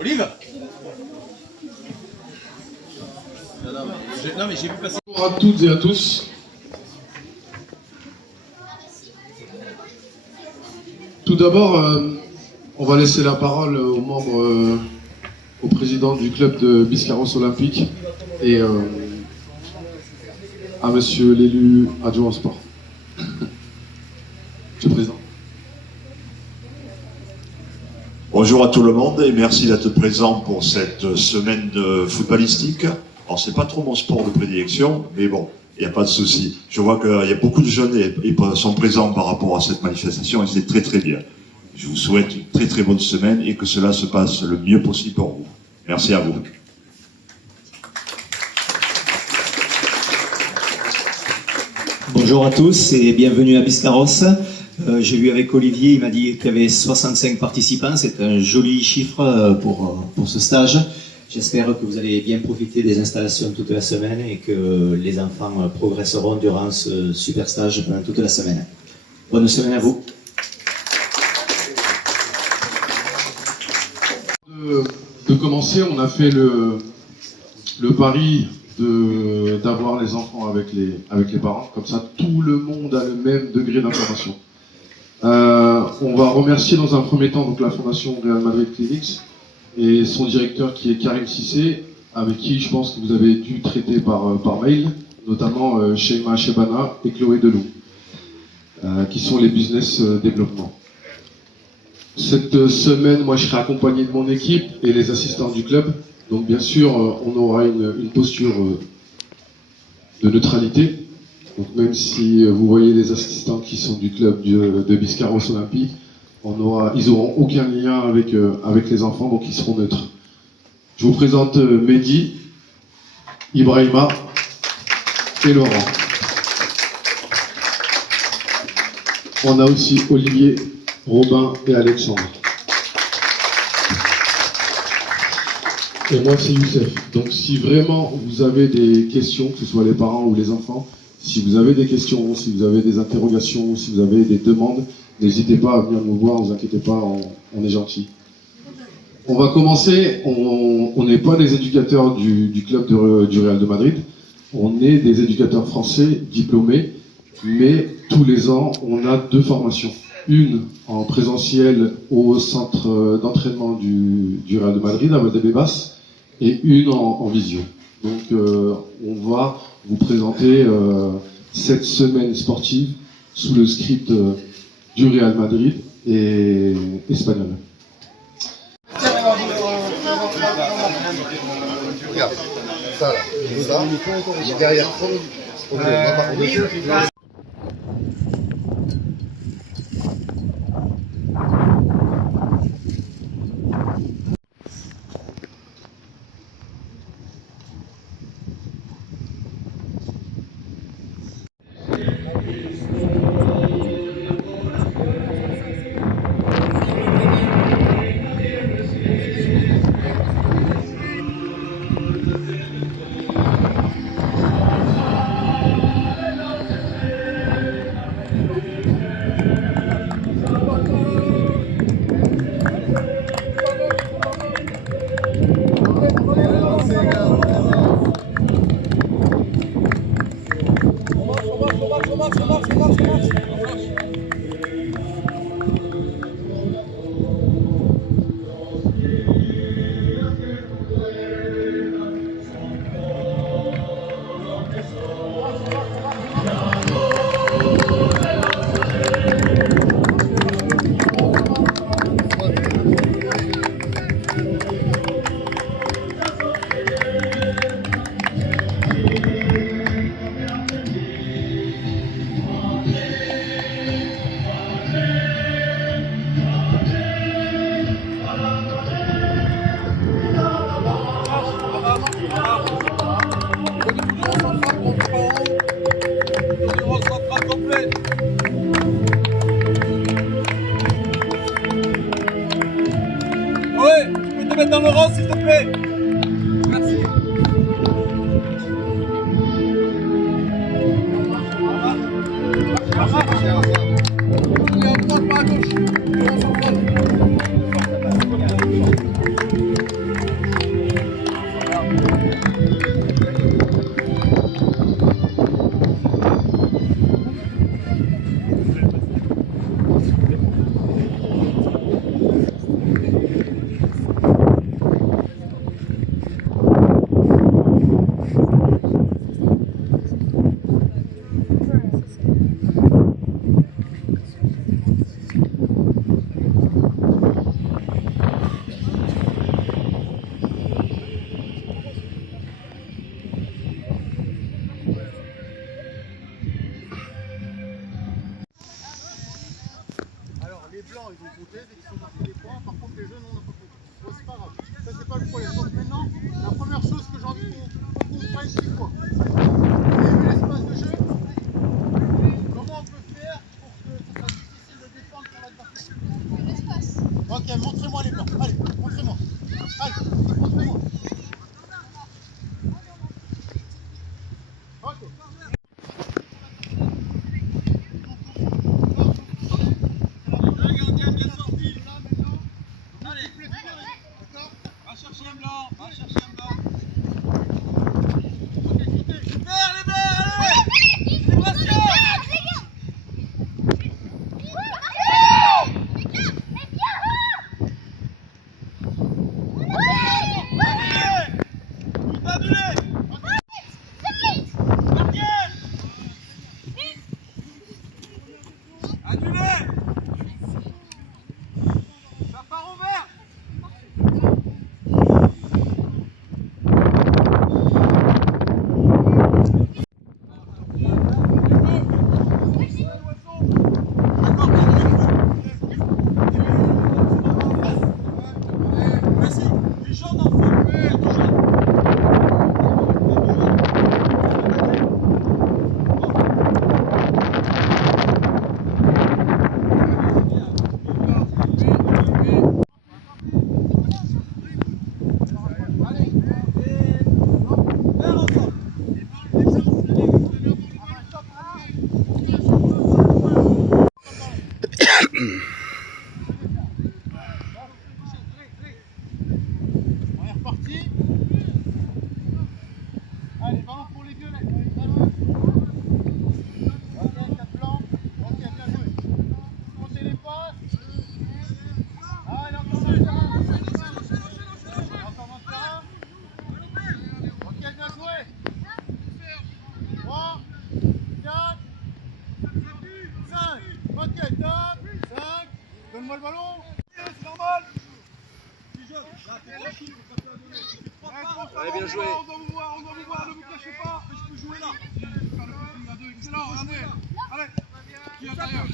Olive. Non mais j'ai vu passer. Bonjour à toutes et à tous. Tout d'abord, on va laisser la parole aux membres, au président du club de Biscarrosse Olympique et à monsieur l'élu adjoint au sport. Monsieur le Président. Bonjour à tout le monde et merci d'être présent pour cette semaine footballistique. Alors c'est pas trop mon sport de prédilection, mais bon, il n'y a pas de souci. Je vois qu'il y a beaucoup de jeunes et sont présents par rapport à cette manifestation et c'est très très bien. Je vous souhaite une très très bonne semaine et que cela se passe le mieux possible pour vous. Merci à vous. Bonjour à tous et bienvenue à Biscarrosse. J'ai vu avec Olivier, il m'a dit qu'il y avait 65 participants, c'est un joli chiffre pour ce stage. J'espère que vous allez bien profiter des installations toute la semaine et que les enfants progresseront durant ce super stage pendant toute la semaine. Bonne semaine à vous. De commencer, on a fait le pari d'avoir les enfants avec les parents, comme ça tout le monde a le même degré d'information. On va remercier dans un premier temps donc, la Fondation Real Madrid Clinics et son directeur qui est Karim Sissé, avec qui je pense que vous avez dû traiter par mail, notamment Sheima Chebana et Chloé Delou, qui sont les business développement. Cette semaine, moi je serai accompagné de mon équipe et les assistants du club, donc bien sûr on aura une posture de neutralité. Donc même si vous voyez les assistants qui sont du club de Biscarrosse Olympique, ils auront aucun lien avec les enfants, donc ils seront neutres. Je vous présente Mehdi, Ibrahima et Laurent. On a aussi Olivier, Robin et Alexandre. Et moi c'est Youssef. Donc si vraiment vous avez des questions, que ce soit les parents ou les enfants, si vous avez des questions, si vous avez des interrogations, si vous avez des demandes, n'hésitez pas à venir nous voir, ne vous inquiétez pas, on est gentils. On va commencer, on n'est pas des éducateurs du club du Real de Madrid, on est des éducateurs français diplômés, mais tous les ans on a 2 formations. Une en présentiel au centre d'entraînement du Real de Madrid à Valdebebas et une en visio. Donc on va vous présenter cette semaine sportive sous le script du Real Madrid et espagnol. Regarde, ça là, ça, et derrière, on va par-dessus. ils ont compté et qu'ils sont marqués des points. Par contre, les jeunes, on n'a pas compté. Bon, c'est pas grave. Ça, c'est pas le problème. Donc maintenant, la première chose que j'ai envie qu'on comprenne, c'est quoi? Vous avez vu l'espace de jeu? Comment on peut faire pour que ça soit difficile de défendre pour l'adversaire? L'espace. Ok, montrez-moi les blancs. Allez, montrez-moi. Allez, montrez-moi. Ok. On est reparti. Allez, ballon pour les violets. Ok, 4 blancs. Ok, bien joué. Comptez les passes. Allez, encore 21. Encore 21. Ok, bien joué. 3, 4, 5. Ok, top. 5. Donne-moi le ballon. C'est normal. Allez, bien joué. On doit vous voir, ne vous cachez pas. Je peux jouer là. Excellent, regardez. Allez. Qui est derrière?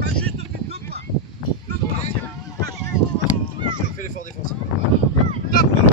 T'as juste fait 2 pas. 2 pas. Fais l'effort défensif. Top, bien.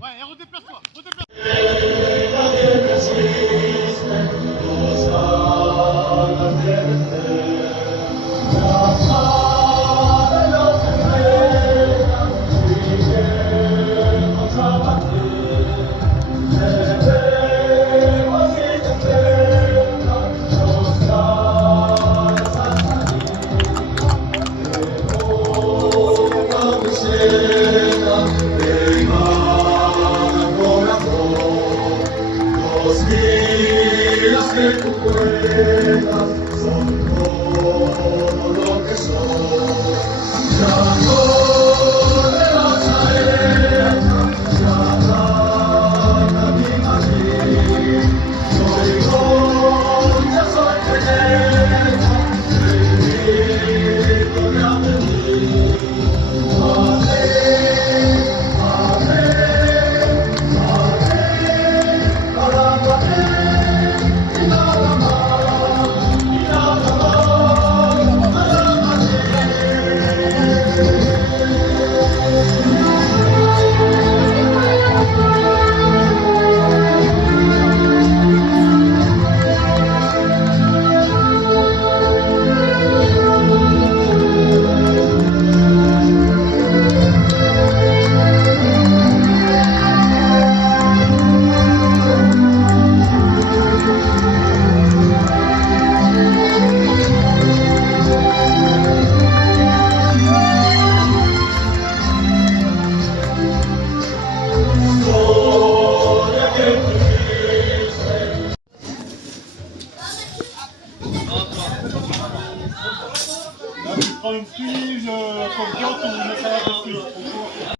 Ouais, et redéplace-toi, Thank you. une fille, confiance ou une salade de fruits.